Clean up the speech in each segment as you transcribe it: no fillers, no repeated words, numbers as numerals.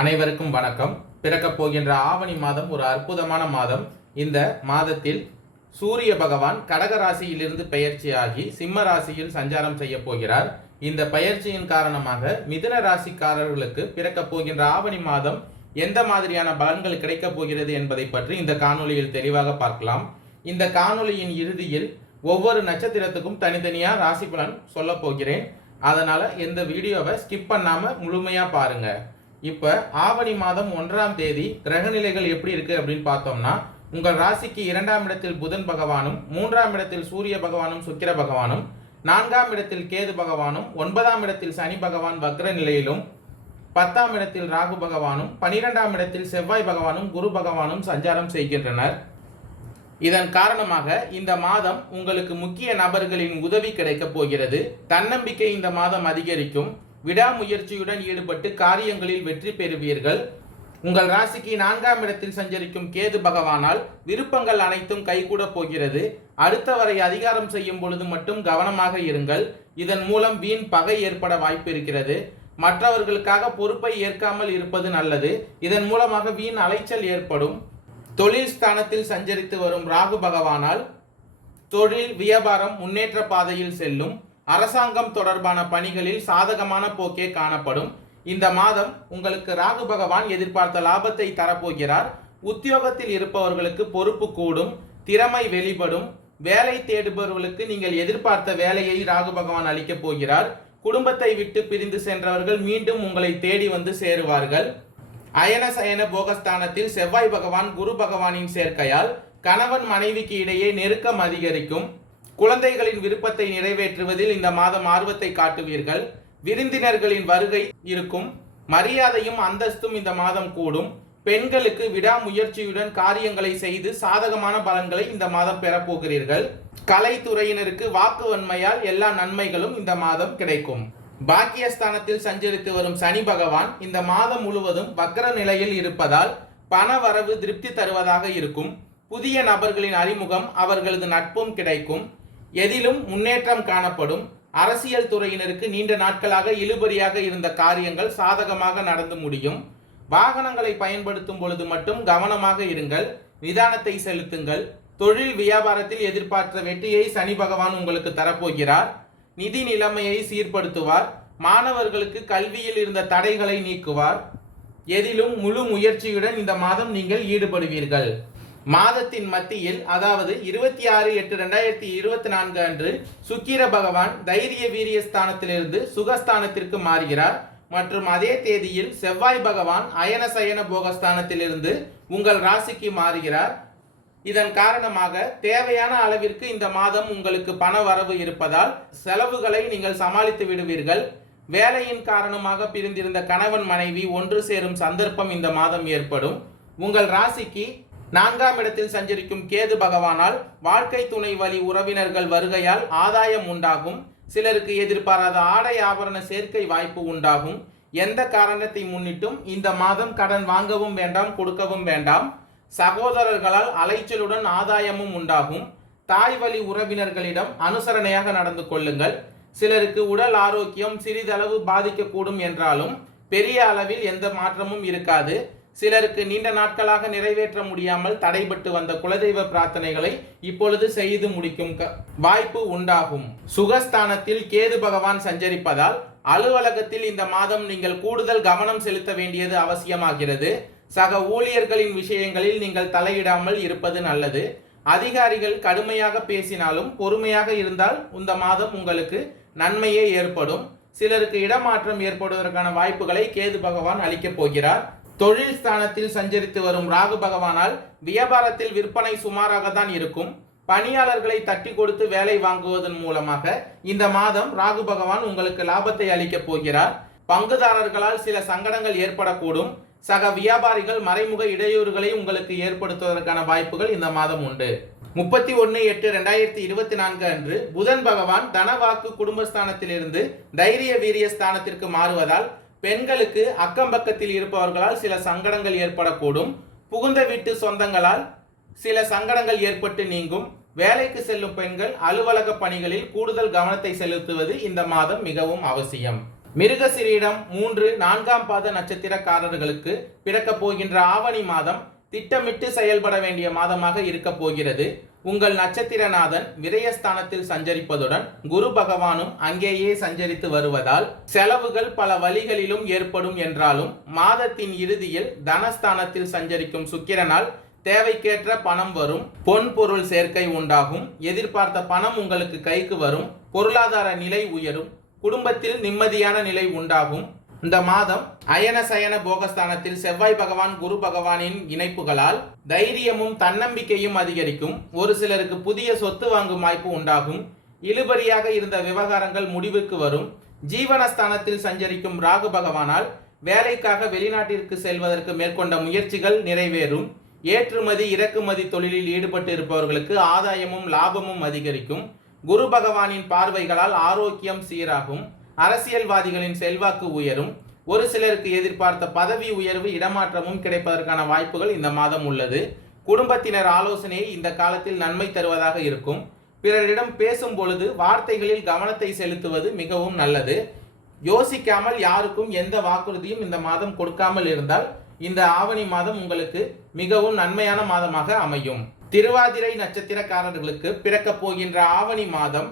அனைவருக்கும் வணக்கம். பிறக்கப் போகின்ற ஆவணி மாதம் ஒரு அற்புதமான மாதம். இந்த மாதத்தில் சூரிய பகவான் கடக ராசியிலிருந்து பெயர்ச்சியாகி சிம்ம ராசியில் சஞ்சாரம் செய்ய போகிறார். இந்த பயிற்சியின் காரணமாக மிதுன ராசிக்காரர்களுக்கு பிறக்கப் போகின்ற ஆவணி மாதம் எந்த மாதிரியான பலன்கள் கிடைக்கப் போகிறது என்பதை பற்றி இந்த காணொலியில் தெளிவாக பார்க்கலாம். இந்த காணொலியின் இறுதியில் ஒவ்வொரு நட்சத்திரத்துக்கும் தனித்தனியா ராசி பலன் சொல்ல போகிறேன். அதனால இந்த வீடியோவை ஸ்கிப் பண்ணாம முழுமையா பாருங்க. இப்ப ஆவணி மாதம் 1ஆம் தேதி கிரகநிலைகள் எப்படி இருக்கு அப்படின்னு பார்த்தோம்னா, உங்கள் ராசிக்கு 2ஆம் இடத்தில் புதன் பகவானும், 3ஆம் இடத்தில் சூரிய பகவானும் சுக்கிர பகவானும், 4ஆம் இடத்தில் கேது பகவானும், 9ஆம் இடத்தில் சனி பகவான் வக்ர நிலையிலும், 10ஆம் இடத்தில் ராகு பகவானும், 12ஆம் இடத்தில் செவ்வாய் பகவானும் குரு பகவானும் சஞ்சாரம் செய்கின்றனர். இதன் காரணமாக இந்த மாதம் உங்களுக்கு முக்கிய நபர்களின் உதவி கிடைக்கப் போகிறது. தன்னம்பிக்கை இந்த மாதம் அதிகரிக்கும். விடாமுயற்சியுடன் ஈடுபட்டு காரியங்களில் வெற்றி பெறுவீர்கள். உங்கள் ராசிக்கு 4ஆம் இடத்தில் சஞ்சரிக்கும் கேது பகவானால் விருப்பங்கள் அனைத்தும் கைகூட போகிறது. அடுத்தவரை அதிகாரம் செய்யும் பொழுது மட்டும் கவனமாக இருங்கள். இதன் மூலம் வீண் பகை ஏற்பட வாய்ப்பு இருக்கிறது. மற்றவர்களுக்காக பொறுப்பை ஏற்காமல் இருப்பது நல்லது. இதன் மூலமாக வீண் அலைச்சல் ஏற்படும். தொழில் ஸ்தானத்தில் சஞ்சரித்து வரும் ராகு பகவானால் தொழில் வியாபாரம் முன்னேற்ற பாதையில் செல்லும். அரசாங்கம் தொடர்பான பணிகளில் சாதகமான போக்கே காணப்படும். இந்த மாதம் உங்களுக்கு ராகு பகவான் எதிர்பார்த்த லாபத்தை தரப்போகிறார். உத்தியோகத்தில் இருப்பவர்களுக்கு பொறுப்பு கூடும், திறமை வெளிப்படும். வேலை தேடுபவர்களுக்கு நீங்கள் எதிர்பார்த்த வேலையை ராகு பகவான் அளிக்கப் போகிறார். குடும்பத்தை விட்டு பிரிந்து சென்றவர்கள் மீண்டும் உங்களை தேடி வந்து சேருவார்கள். அயன சயன போகஸ்தானத்தில் செவ்வாய் பகவான் குரு பகவானின் சேர்க்கையால் கணவன் மனைவிக்கு இடையே நெருக்கம் அதிகரிக்கும். குழந்தைகளின் விருப்பத்தை நிறைவேற்றுவதில் இந்த மாதம் ஆர்வத்தை காட்டுவீர்கள். விருந்தினர்களின் வருகை இருக்கும். மரியாதையும் அந்தஸ்தும் இந்த மாதம் கூடும். பெண்களுக்கு விடாமுயற்சியுடன் காரியங்களை செய்து சாதகமான பலன்களை இந்த மாதம் பெறப்போகிறீர்கள். கலைத்துறையினருக்கு வாக்கு வன்மையால் எல்லா நன்மைகளும் இந்த மாதம் கிடைக்கும். பாக்கியஸ்தானத்தில் சஞ்சரித்து வரும் சனி பகவான் இந்த மாதம் முழுவதும் வக்ர நிலையில் இருப்பதால் பண வரவு திருப்தி தருவதாக இருக்கும். புதிய நபர்களின் அறிமுகம், அவர்களது நட்பும் கிடைக்கும். எதிலும் முன்னேற்றம் காணப்படும். அரசியல் துறையினருக்கு நீண்ட நாட்களாக இழுபறியாக இருந்த காரியங்கள் சாதகமாக நடந்து முடியும். வாகனங்களை பயன்படுத்தும் பொழுது மட்டும் கவனமாக இருங்கள். நிதானத்தை செலுத்துங்கள். தொழில் வியாபாரத்தில் எதிர்பார்த்த வெற்றியை சனி பகவான் உங்களுக்கு தரப்போகிறார். நிதி நிலைமையை சீர்படுத்துவார். மாணவர்களுக்கு கல்வியில் இருந்த தடைகளை நீக்குவார். எதிலும் முழு முயற்சியுடன் இந்த மாதம் நீங்கள் ஈடுபடுவீர்கள். மாதத்தின் மத்தியில், அதாவது 26/8/2024 அன்று சுக்கிர பகவான் தைரிய வீரிய ஸ்தானத்திலிருந்து சுகஸ்தானத்திற்கு மாறுகிறார். மற்றும் அதே தேதியில் செவ்வாய் பகவான் அயன சயன போகஸ்தானத்திலிருந்து உங்கள் ராசிக்கு மாறுகிறார். இதன் காரணமாக தேவையான அளவிற்கு இந்த மாதம் உங்களுக்கு பண வரவு இருப்பதால் செலவுகளை நீங்கள் சமாளித்து விடுவீர்கள். வேலையின் காரணமாக பிரிந்திருந்த கணவன் மனைவி ஒன்று சேரும் சந்தர்ப்பம் இந்த மாதம் ஏற்படும். உங்கள் ராசிக்கு 4ஆம் இடத்தில் சஞ்சரிக்கும் கேது பகவானால் வாழ்க்கை துணை வழி உறவினர்கள் வருகையால் ஆதாயம் உண்டாகும். சிலருக்கு எதிர்பாராத ஆடை ஆபரண சேர்க்கை வாய்ப்பு உண்டாகும். எந்த காரணத்தை முன்னிட்டும் இந்த மாதம் கடன் வாங்கவும் வேண்டாம், கொடுக்கவும் வேண்டாம். சகோதரர்களால் அலைச்சலுடன் ஆதாயமும் உண்டாகும். தாய் வழி உறவினர்களிடம் அனுசரணையாக நடந்து கொள்ளுங்கள். சிலருக்கு உடல் ஆரோக்கியம் சிறிதளவு பாதிக்கக்கூடும் என்றாலும் பெரிய அளவில் எந்த மாற்றமும் இருக்காது. சிலருக்கு நீண்ட நாட்களாக நிறைவேற்ற முடியாமல் தடைபட்டு வந்த குலதெய்வ பிரார்த்தனைகளை இப்பொழுது செய்து முடிக்கும் வாய்ப்பு உண்டாகும். சுகஸ்தானத்தில் கேது பகவான் சஞ்சரிப்பதால் அலுவலகத்தில் இந்த மாதம் நீங்கள் கூடுதல் கவனம் செலுத்த வேண்டியது அவசியமாகிறது. சக ஊழியர்களின் விஷயங்களில் நீங்கள் தலையிடாமல் இருப்பது நல்லது. அதிகாரிகள் கடுமையாக பேசினாலும் பொறுமையாக இருந்தால் இந்த மாதம் உங்களுக்கு நன்மையே ஏற்படும். சிலருக்கு இடமாற்றம் ஏற்படுவதற்கான வாய்ப்புகளை கேது பகவான் அளிக்கப் போகிறார். தொழில் ஸ்தானத்தில் சஞ்சரித்து வரும் ராகு பகவானால் வியாபாரத்தில் விற்பனை சுமாராக தான் இருக்கும். பணியாளர்களை தட்டி கொடுத்து வேலை வாங்குவதன் மூலமாக இந்த மாதம் ராகு பகவான் உங்களுக்கு லாபத்தை அளிக்கப் போகிறார். பங்குதாரர்களால் சில சங்கடங்கள் ஏற்படக்கூடும். சக வியாபாரிகள் மறைமுக இடையூறுகளை உங்களுக்கு ஏற்படுத்துவதற்கான வாய்ப்புகள் இந்த மாதம் உண்டு. 31/8/2024 அன்று புதன் பகவான் தனவாக்கு குடும்பஸ்தானத்திலிருந்து தைரிய வீரிய ஸ்தானத்திற்கு மாறுவதால் பெண்களுக்கு அக்கம் பக்கத்தில் இருப்பவர்களால் சில சங்கடங்கள் ஏற்படக்கூடும். புகுந்த வீட்டு சொந்தங்களால் சில சங்கடங்கள் ஏற்பட்டு நீங்கும். வேலைக்கு செல்லும் பெண்கள் அலுவலக பணிகளில் கூடுதல் கவனத்தை செலுத்துவது இந்த மாதம் மிகவும் அவசியம். மிருகசிரீடம் 3, 4ஆம் பாத நட்சத்திரக்காரர்களுக்கு பிறக்க போகின்ற ஆவணி மாதம் திட்டமிட்டு செயல்பட வேண்டிய மாதமாக இருக்க போகிறது. உங்கள் நட்சத்திரநாதன் விரயஸ்தானத்தில் சஞ்சரிப்பதுடன் குரு பகவானும் அங்கேயே சஞ்சரித்து வருவதால் செலவுகள் பல வழிகளிலும் ஏற்படும் என்றாலும் மாதத்தின் இறுதியில் தனஸ்தானத்தில் சஞ்சரிக்கும் சுக்கிரனால் தேவைக்கேற்ற பணம் வரும், பொன் பொருள் சேர்க்கை உண்டாகும், எதிர்பார்த்த பணம் உங்களுக்கு கைக்கு வரும், பொருளாதார நிலை உயரும், குடும்பத்தில் நிம்மதியான நிலை உண்டாகும். இந்த மாதம் அயன சயன போகஸ்தானத்தில் செவ்வாய் பகவான் குரு பகவானின் இணைப்புகளால் தைரியமும் தன்னம்பிக்கையும் அதிகரிக்கும். ஒரு சிலருக்கு புதிய சொத்து வாங்கும் வாய்ப்பு உண்டாகும். இழுபறியாக இருந்த விவகாரங்கள் முடிவுக்கு வரும். ஜீவனஸ்தானத்தில் சஞ்சரிக்கும் ராகு பகவானால் வேலைக்காக வெளிநாட்டிற்கு செல்வதற்கு மேற்கொண்ட முயற்சிகள் நிறைவேறும். ஏற்றுமதி இறக்குமதி தொழிலில் ஈடுபட்டு இருப்பவர்களுக்கு ஆதாயமும் லாபமும் அதிகரிக்கும். குரு பகவானின் பார்வைகளால் ஆரோக்கியம் சீராகும். அரசியல்வாதிகளின் செல்வாக்கு உயரும். ஒரு சிலருக்கு எதிர்பார்த்த பதவி உயர்வு இடமாற்றமும் கிடைப்பதற்கான வாய்ப்புகள் இந்த மாதம் உள்ளது. குடும்பத்தினர் ஆலோசனையை இந்த காலத்தில் நன்மை தருவதாக இருக்கும். பிறரிடம் பேசும் பொழுது வார்த்தைகளில் கவனத்தை செலுத்துவது மிகவும் நல்லது. யோசிக்காமல் யாருக்கும் எந்த வாக்குறுதியும் இந்த மாதம் கொடுக்காமல் இருந்தால் இந்த ஆவணி மாதம் உங்களுக்கு மிகவும் நன்மையான மாதமாக அமையும். திருவாதிரை நட்சத்திரக்காரர்களுக்கு பிறக்க போகின்ற ஆவணி மாதம்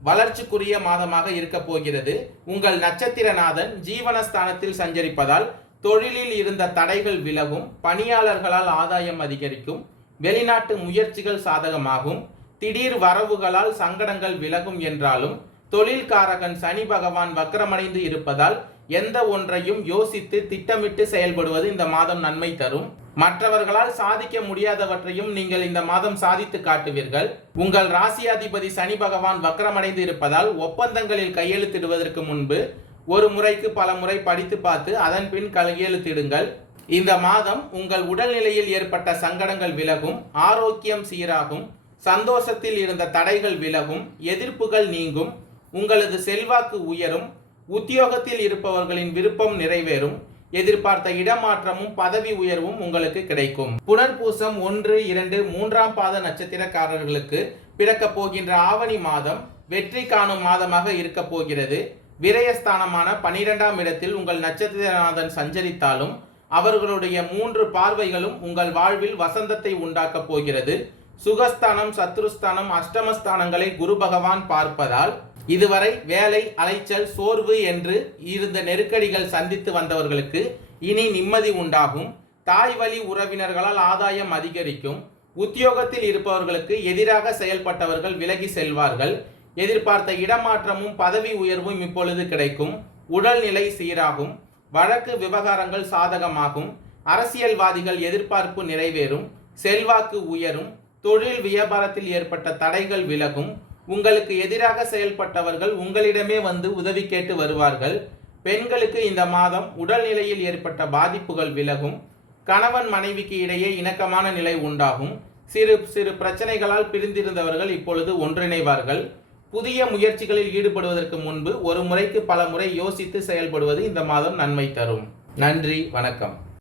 வளர்ச்சிக்குரிய மாதமாக இருக்க போகிறது. உங்கள் நட்சத்திரநாதன் ஜீவனஸ்தானத்தில் சஞ்சரிப்பதால் தொழிலில் இருந்த தடைகள் விலகும், பணியாளர்களால் ஆதாயம் அதிகரிக்கும், வெளிநாட்டு முயற்சிகள் சாதகமாகும், திடீர் வரவுகளால் சங்கடங்கள் விலகும் என்றாலும் தொழில்காரகன் சனி பகவான் வக்ரமடைந்து இருப்பதால் எந்த ஒன்றையும் யோசித்து திட்டமிட்டு செயல்படுவது இந்த மாதம் நன்மை தரும். மற்றவர்களால் சாதிக்க முடியாதவற்றையும் நீங்கள் இந்த மாதம் சாதித்து காட்டுவீர்கள். உங்கள் ராசியாதிபதி சனி பகவான் வக்ரமடைந்து இருப்பதால் ஒப்பந்தங்களில் கையெழுத்திடுவதற்கு முன்பு ஒரு முறைக்கு பல முறை படித்து பார்த்து அதன் பின் கையெழுத்திடுங்கள். இந்த மாதம் உங்கள் உடல்நிலையில் ஏற்பட்ட சங்கடங்கள் விலகும், ஆரோக்கியம் சீராகும், சந்தோஷத்தில் இருந்த தடைகள் விலகும், எதிர்ப்புகள் நீங்கும், உங்களது செல்வாக்கு உயரும், உத்தியோகத்தில் இருப்பவர்களின் விருப்பம் நிறைவேறும், எதிர்பார்த்த இடமாற்றமும் பதவி உயர்வும் உங்களுக்கு கிடைக்கும். புனர்பூசம் 1, 2, 3ஆம் பாத நட்சத்திரக்காரர்களுக்கு பிறக்க போகின்ற ஆவணி மாதம் வெற்றி காணும் மாதமாக இருக்க போகிறது. விரயஸ்தானமான 12ஆம் இடத்தில் உங்கள் நட்சத்திரநாதன் சஞ்சரித்தாலும் அவர்களுடைய 3 பார்வைகளும் உங்கள் வாழ்வில் வசந்தத்தை உண்டாக்க போகிறது. சுகஸ்தானம், சத்ருஸ்தானம், அஷ்டமஸ்தானங்களை குரு பகவான் பார்ப்பதால் இதுவரை வேலை, அலைச்சல், சோர்வு என்று இருந்த நெருக்கடிகள் சந்தித்து வந்தவர்களுக்கு இனி நிம்மதி உண்டாகும். தாய் வழி உறவினர்களால் ஆதாயம் அதிகரிக்கும். உத்தியோகத்தில் இருப்பவர்களுக்கு எதிராக செயல்பட்டவர்கள் விலகி செல்வார்கள். எதிர்பார்த்த இடமாற்றமும் பதவி உயர்வும் இப்பொழுது கிடைக்கும். உடல்நிலை சீராகும். வழக்கு விவகாரங்கள் சாதகமாகும். அரசியல்வாதிகள் எதிர்பார்ப்பு நிறைவேறும். செல்வாக்கு உயரும். தொழில் வியாபாரத்தில் ஏற்பட்ட தடைகள் விலகும். உங்களுக்கு எதிராக செயல்பட்டவர்கள் உங்களிடமே வந்து உதவி கேட்டு வருவார்கள். பெண்களுக்கு இந்த மாதம் உடல்நிலையில் ஏற்பட்ட பாதிப்புகள் விலகும். கணவன் மனைவிக்கு இடையே இணக்கமான நிலை உண்டாகும். சிறு சிறு பிரச்சனைகளால் பிரிந்திருந்தவர்கள் இப்பொழுது ஒன்றிணைவார்கள். புதிய முயற்சிகளில் ஈடுபடுவதற்கு முன்பு ஒரு முறைக்கு பல முறை யோசித்து செயல்படுவது இந்த மாதம் நன்மை தரும். நன்றி, வணக்கம்.